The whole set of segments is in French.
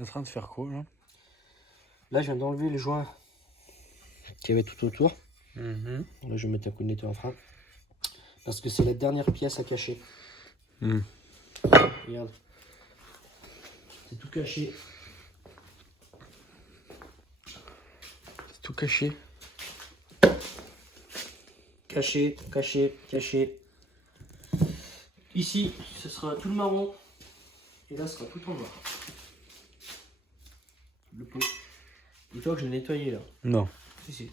en train de faire quoi là? Là, je viens d'enlever les joints qu'il y avait tout autour. Là, je vais mettre un coup de nettoyeur en frein. Parce que c'est la dernière pièce à cacher. Regarde. C'est tout caché. C'est tout caché. Caché, caché, caché. Ici, ce sera tout le marron. Et là, ce sera tout en noir. Le pot. Dis-toi que je l'ai nettoyé là. Non. Si, si.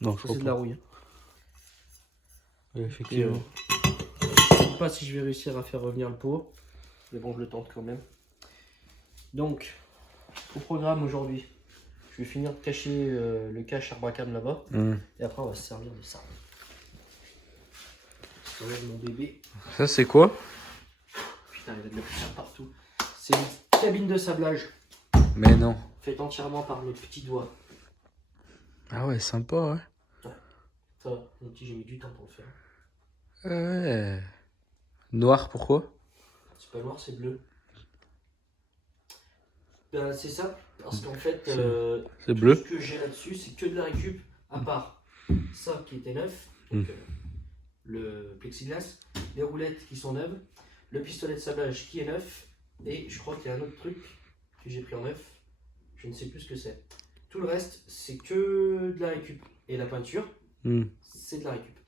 Non, Ça, je c'est crois de la pas. rouille. Ouais, effectivement. Je ne sais pas si je vais réussir à faire revenir le pot. Mais bon, je le tente quand même. Donc, au programme aujourd'hui, je vais finir de cacher le cache Arbacam là-bas. Et après, on va se servir de ça. Je relève mon bébé. Ça, c'est quoi? Putain, il y a de la poussière partout. C'est une cabine de sablage. Mais non. Faite entièrement par mes petits doigts. Ah ouais, sympa, ouais. Ça, mon petit, j'ai mis du temps pour le faire. Ouais. Noir, pourquoi? C'est pas noir, c'est bleu. Ben, c'est ça, parce qu'en fait, c'est tout bleu. ce que j'ai là-dessus, c'est que de la récup, à part ça qui était neuf, donc, le plexiglas, les roulettes qui sont neuves, le pistolet de sablage qui est neuf, et je crois qu'il y a un autre truc que j'ai pris en neuf, je ne sais plus ce que c'est. Tout le reste, c'est que de la récup. Et la peinture, c'est de la récup.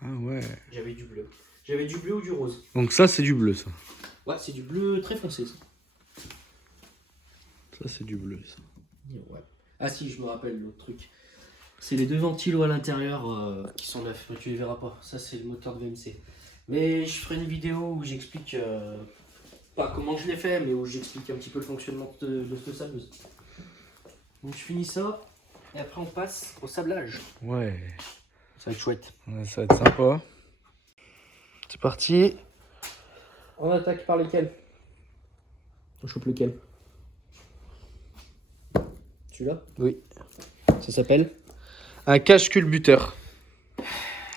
Ah ouais. J'avais du bleu. J'avais du bleu ou du rose. Donc ça, c'est du bleu, ça. Ouais, c'est du bleu très foncé, ça. Ça, c'est du bleu, ça. Ouais. Ah si, je me rappelle l'autre truc. C'est les deux ventilos à l'intérieur qui sont neufs, mais tu les verras pas. Ça, c'est le moteur de VMC. Mais je ferai une vidéo où j'explique, pas comment je l'ai fait, mais où j'explique un petit peu le fonctionnement de cette sableuse. Donc je finis ça, et après on passe au sablage. Ouais. Ça va être chouette. Ouais, ça va être sympa. C'est parti. On attaque par lesquels? On chope lequel? Celui-là? Oui. Ça s'appelle? Un cache culbuteur.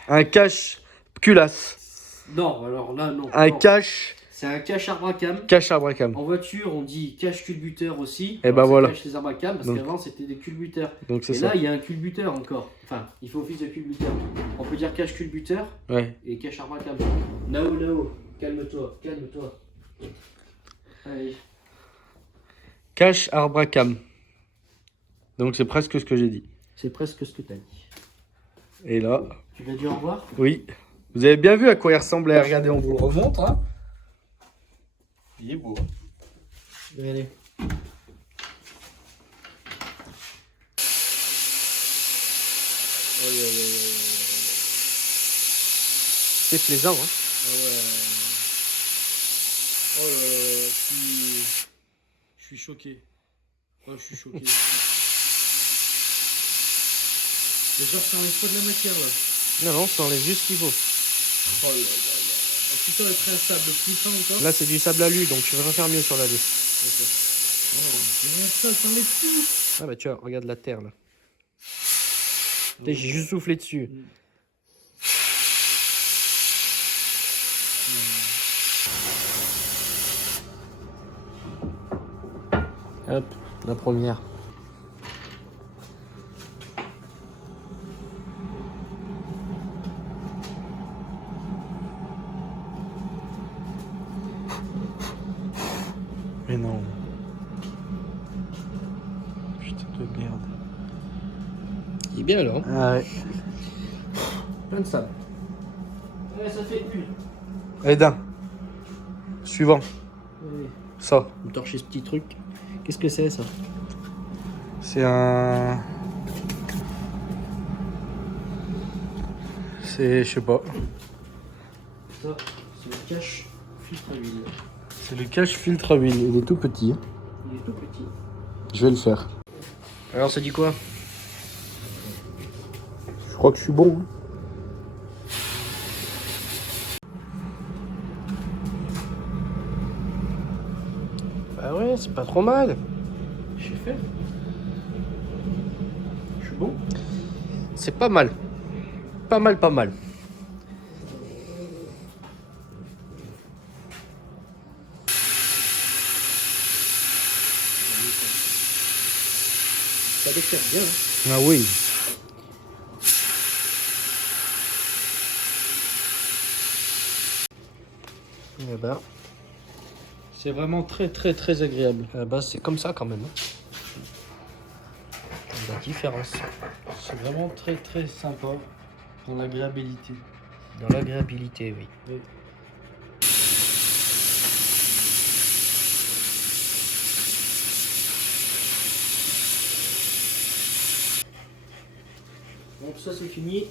Un cache culasse. Non, alors là, non. Un non. cache. C'est un cache Arbacam. Cache Arbacam. En voiture, on dit cache culbuteur aussi. Et ben voilà. Cache les Arbacam parce Donc, qu'avant c'était des culbuteurs. Donc c'est Et ça. là, il y a un culbuteur encore. Enfin, il fait office de culbuteur. On peut dire cache culbuteur Ouais. et cache Arbacam. Nao, calme-toi, calme-toi. Allez. Cache Arbacam. Donc c'est presque ce que j'ai dit. C'est presque ce que tu as dit. Et là, Tu vas dire au revoir? oui. Vous avez bien vu à quoi il ressemblait. Regardez, on vous le remontre. Hein. Il est beau. Allez. C'est plaisant. Hein. Ah ouais. Oh là là, je suis choqué. Oh, je suis choqué. Mais genre, ça enlève pas de la matière là. Non, ça enlève juste ce qu'il faut. Oh là là là. Putain, il serait un sable plus fin encore. Là, c'est du sable alu, donc tu vas faire mieux sur la lue. Ok. Oh, ça enlève tout. Ah bah tu vois, regarde la terre là. J'ai juste soufflé dessus. Hop, la première. Mais non. Putain de merde. Il est bien alors. Ah ouais. Plein de sable. Ouais, ça fait une. Edin. Suivant. Allez. Ça. On torche ce petit truc. Qu'est-ce que c'est ça? C'est un... C'est... Je sais pas. Ça, c'est le cache filtre à huile. C'est le cache filtre à huile. Il est tout petit. Il est tout petit. Je vais le faire. Alors ça dit quoi? Je crois que je suis bon. Bah ouais, c'est pas trop mal. J'ai fait. Je suis bon. C'est pas mal. Pas mal, pas mal. Ça déclare bien. Hein. Ah oui. Eh ben, C'est vraiment très très très agréable. c'est comme ça quand même. Hein. La différence. C'est vraiment très très sympa dans l'agréabilité. Dans l'agréabilité, oui. Oui. Donc ça c'est fini.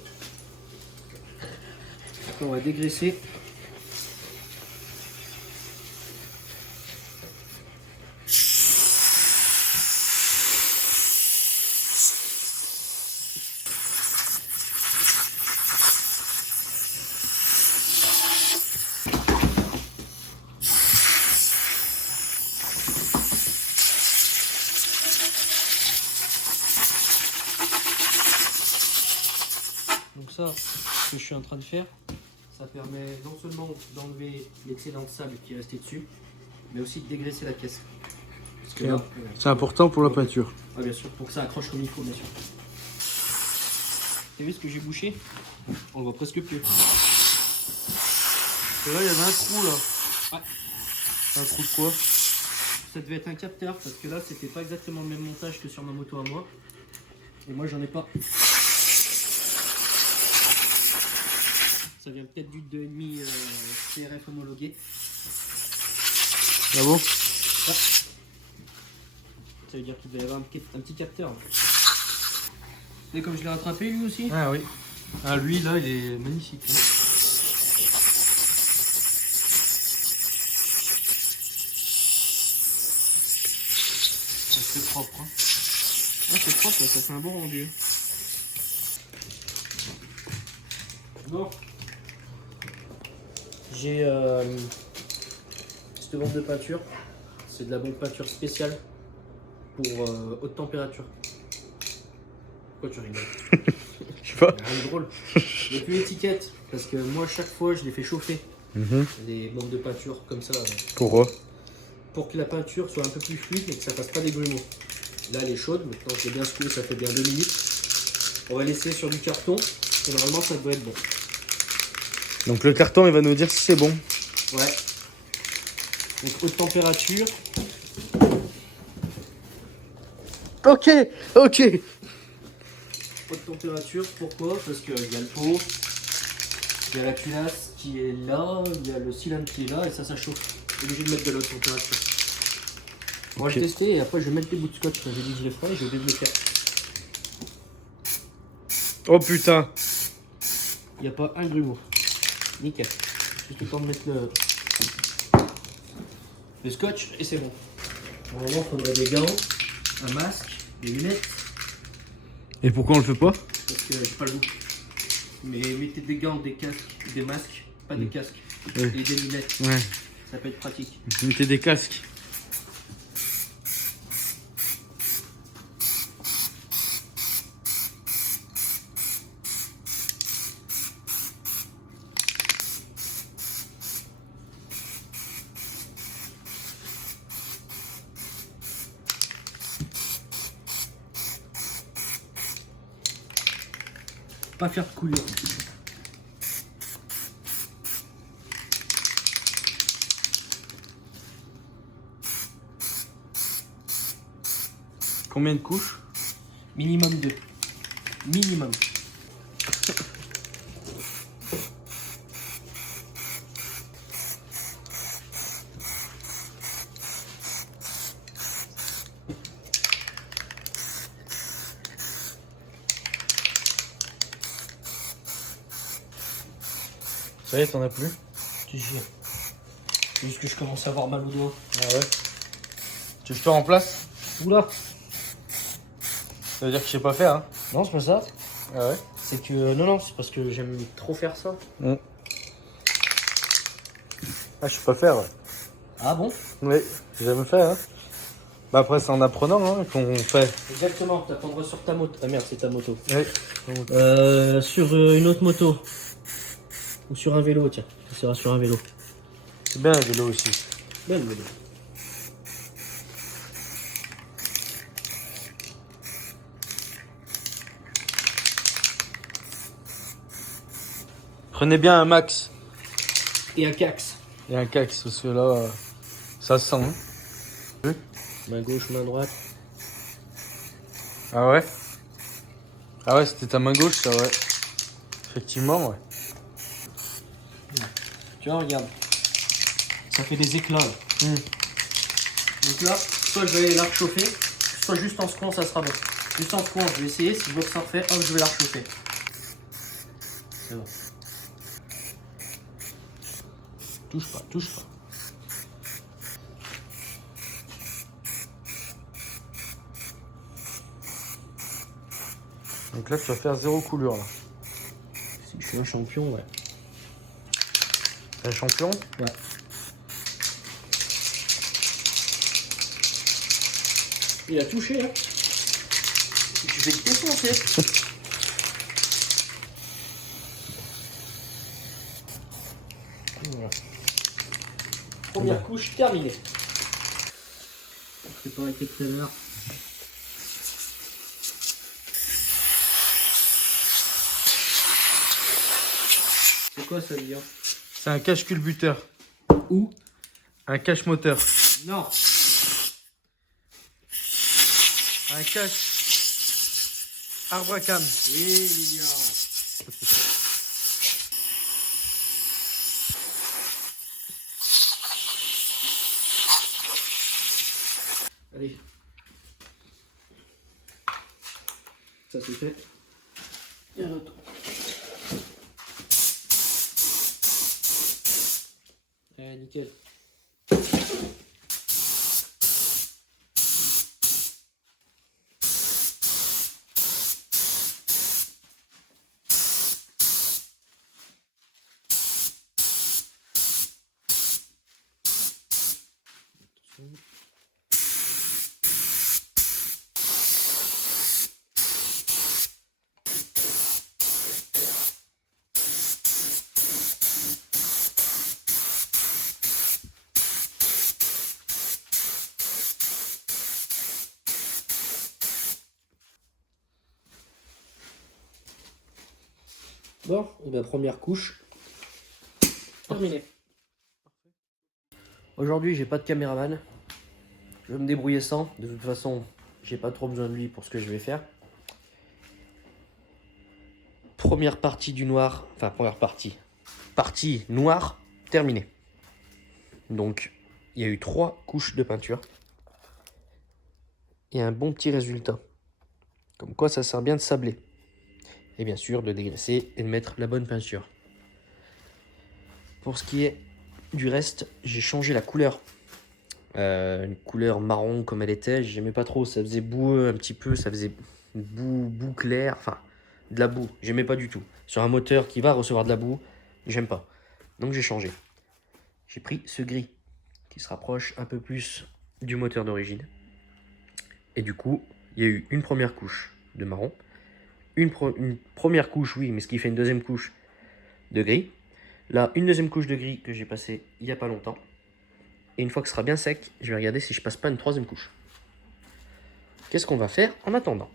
Après, on va dégraisser. Donc ça, ce que je suis en train de faire, ça permet non seulement d'enlever l'excédent de sable qui est resté dessus, mais aussi de dégraisser la caisse. Parce que là, C'est important pour la peinture. ah, bien sûr, pour que ça accroche comme il faut, bien sûr. T'as vu ce que j'ai bouché? On le voit presque plus. Et là, il y avait un trou là. Ouais. Un trou de quoi? Ça devait être un capteur, parce que là, c'était pas exactement le même montage que sur ma moto à moi. Et moi, j'en ai pas. Ça vient peut-être du 2,5 CRF homologué. Ah bon? Ouais. Ça veut dire qu'il doit y avoir un petit capteur. Et comme je l'ai rattrapé lui aussi. Ah oui. Ah lui là, il est magnifique. Hein. C'est propre. Hein. Ah, c'est propre, ça fait un bon rendu. Bon. J'ai cette bombe de peinture. C'est de la bombe peinture spéciale pour haute température. Pourquoi tu rigoles? Je sais pas. Rien de drôle. Il n'y a plus d'étiquette parce que moi, chaque fois, je les fais chauffer. Les bombes de peinture comme ça. Pourquoi? Pour que la peinture soit un peu plus fluide et que ça fasse pas des grumeaux. Là, elle est chaude. Maintenant, je l'ai bien secouée, ça fait bien 2 minutes. On va laisser sur du carton et normalement, ça devrait être bon. Donc le carton, il va nous dire si c'est bon. Ouais. Donc haute température. Ok, ok. Haute température, pourquoi? Parce qu'il y a le pot, il y a la culasse qui est là, il y a le cylindre qui est là et ça chauffe. Je suis obligé de mettre de la haute température. On va Ok. le tester et après je vais mettre des bouts de scotch. J'ai dit que je les ferais et j'ai oublié de le faire. Oh putain. Il n'y a pas un grumeau. Nickel. Juste le temps de mettre le scotch et c'est bon. Normalement, il faudrait des gants, un masque, des lunettes. Et pourquoi on le fait pas? Parce que j'ai pas le goût. Mais mettez des gants, des casques, des masques, pas des casques, Oui. et des lunettes. Ouais. Ça peut être pratique. Mettez des casques. Pas faire de coulure. Combien de couches? Minimum 2. Minimum. Ça y est, t'en as plus? Je te jure. C'est juste que je commence à avoir mal au doigt. Ah ouais. Tu veux que je te remplace? Oula. Ça veut dire que je sais pas faire, hein? Non, c'est pas ça. Ah ouais? C'est que. Non, c'est parce que j'aime trop faire ça. Ah, je sais pas faire, ouais. Ah bon? Oui, j'ai jamais fait, hein. Bah après, c'est en apprenant, hein, qu'on fait. Exactement, t'apprendras sur ta moto. Ah merde, c'est ta moto. Oui. Sur une autre moto. Ou sur un vélo, tiens. Ça sera sur un vélo. C'est bien le vélo aussi. Bien le vélo. Prenez bien un max Et un cax. et un cax, parce que là, ça se sent. Hein. Main gauche, main droite. Ah ouais? Ah ouais, c'était ta main gauche, ça, ouais. Effectivement, ouais. Tu vois, regarde. Ça fait des éclats. Là. Donc là, soit je vais aller la rechauffer, soit juste en second, ça sera bon. Juste en second, je vais essayer. Si je vois que ça refait, hop, je vais la rechauffer. C'est bon. Touche pas, touche pas. Donc là, tu vas faire 0 coulure, là. Si je suis un champion, ouais. T'es un champion? Ouais. Il a touché, hein. Je vais te défoncer. Voilà. Première couche terminée. Je sais pas arrêter tout à l'heure. C'est quoi ça, dire? C'est un cache culbuteur. Où? Un cache moteur. Non. Un cache arbre à cam. Oui, Lilian. Allez. Ça c'est fait. Et un autre. Nickel. Bon, et bien première couche. Terminé. Aujourd'hui, j'ai pas de caméraman. Je vais me débrouiller sans. De toute façon, j'ai pas trop besoin de lui pour ce que je vais faire. Première partie du noir. Enfin, première partie. Partie noire terminée. Donc, il y a eu 3 couches de peinture. Et un bon petit résultat. Comme quoi, ça sert bien de sabler. Et bien sûr, de dégraisser et de mettre la bonne peinture. Pour ce qui est du reste, j'ai changé la couleur. Une couleur marron comme elle était, j'aimais pas trop, ça faisait boueux un petit peu, ça faisait boue claire, enfin de la boue, j'aimais pas du tout. Sur un moteur qui va recevoir de la boue, j'aime pas. Donc j'ai changé. J'ai pris ce gris qui se rapproche un peu plus du moteur d'origine. Et du coup, il y a eu une première couche de marron, une première couche, oui, mais ce qui fait une deuxième couche de gris. Là, une deuxième couche de gris que j'ai passé il y a pas longtemps. Et une fois que ce sera bien sec, je vais regarder si je passe pas une troisième couche. Qu'est-ce qu'on va faire en attendant?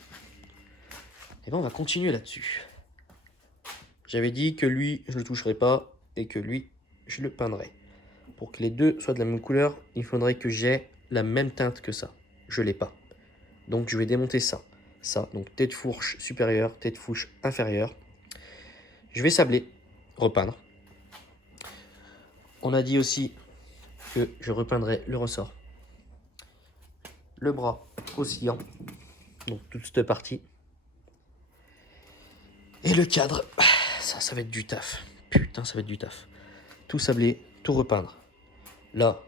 Eh bien, on va continuer là-dessus. J'avais dit que lui, je ne le toucherai pas et que lui, je le peindrai. Pour que les deux soient de la même couleur, il faudrait que j'ai la même teinte que ça. Je ne l'ai pas. Donc, je vais démonter ça. Ça, donc tête fourche supérieure, tête fourche inférieure. Je vais sabler, repeindre. On a dit aussi que je repeindrai le ressort, le bras oscillant, donc toute cette partie, et le cadre. Ça va être du taf. Putain, ça va être du taf. Tout sabler, tout repeindre. Là,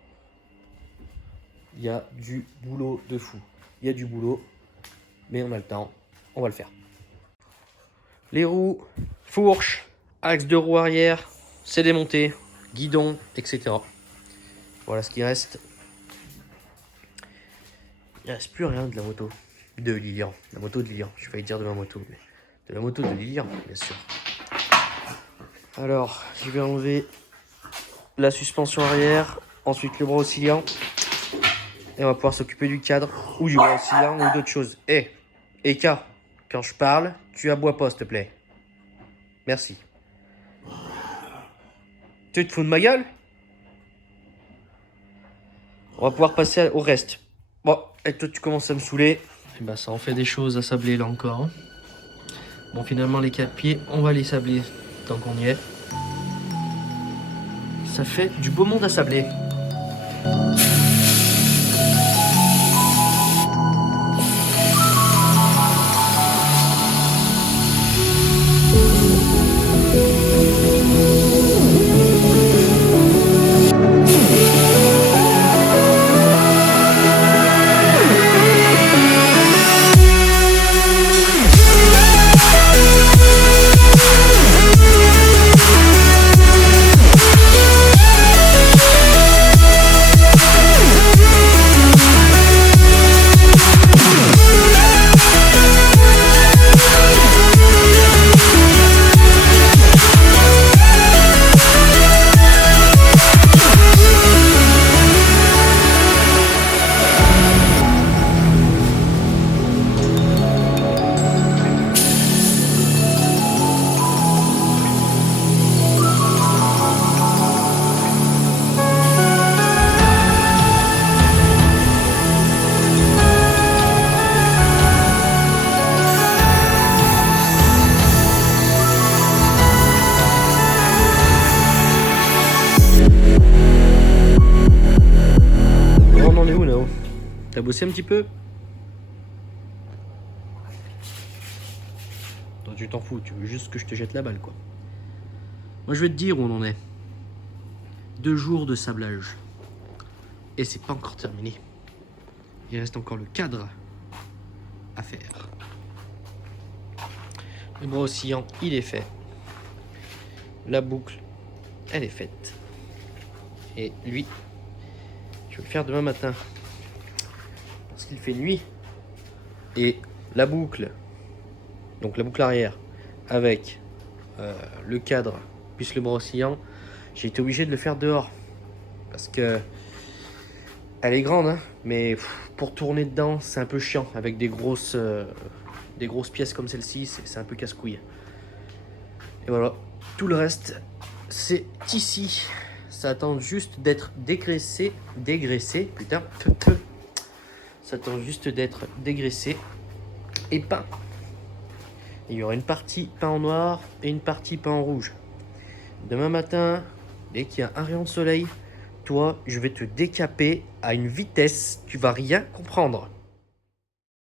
il y a du boulot de fou. Il y a du boulot, mais on a le temps, on va le faire. Les roues, fourche, axe de roue arrière, c'est démonté, guidon, etc. Voilà ce qui reste. Il ne reste plus rien de la moto de Lilian. La moto de Lilian. Je failli dire de ma moto, mais de la moto de Lilian, bien sûr. Alors, je vais enlever la suspension arrière, ensuite le bras oscillant. Et on va pouvoir s'occuper du cadre ou du bras oscillant ou d'autres choses. Eka, quand je parle, tu aboies pas, s'il te plaît. Merci. Tu te fous de ma gueule? On va pouvoir passer au reste. Bon, et toi tu commences à me saouler. Et ben ça en fait des choses à sabler là encore. Hein. Bon finalement les 4 pieds, on va les sabler tant qu'on y est. Ça fait du beau monde à sabler. On en est où là-haut? T'as bossé un petit peu? Toi tu t'en fous, tu veux juste que je te jette la balle quoi. Moi je vais te dire où on en est. 2 jours de sablage. Et c'est pas encore terminé. Il reste encore le cadre à faire. Le bras oscillant, il est fait. La boucle, elle est faite. Et lui, je vais le faire demain matin. Parce qu'il fait nuit. Et la boucle, donc la boucle arrière, avec le cadre, plus le bras oscillant, j'ai été obligé de le faire dehors. Parce que elle est grande, hein, mais pour tourner dedans, c'est un peu chiant. Avec des grosses pièces comme celle-ci, c'est un peu casse-couille. Et voilà, tout le reste, c'est ici. Ça attend juste d'être dégraissé, putain. Ça attend juste d'être dégraissé et peint. Il y aura une partie peint en noir et une partie peint en rouge. Demain matin, dès qu'il y a un rayon de soleil, toi, je vais te décaper à une vitesse, tu vas rien comprendre.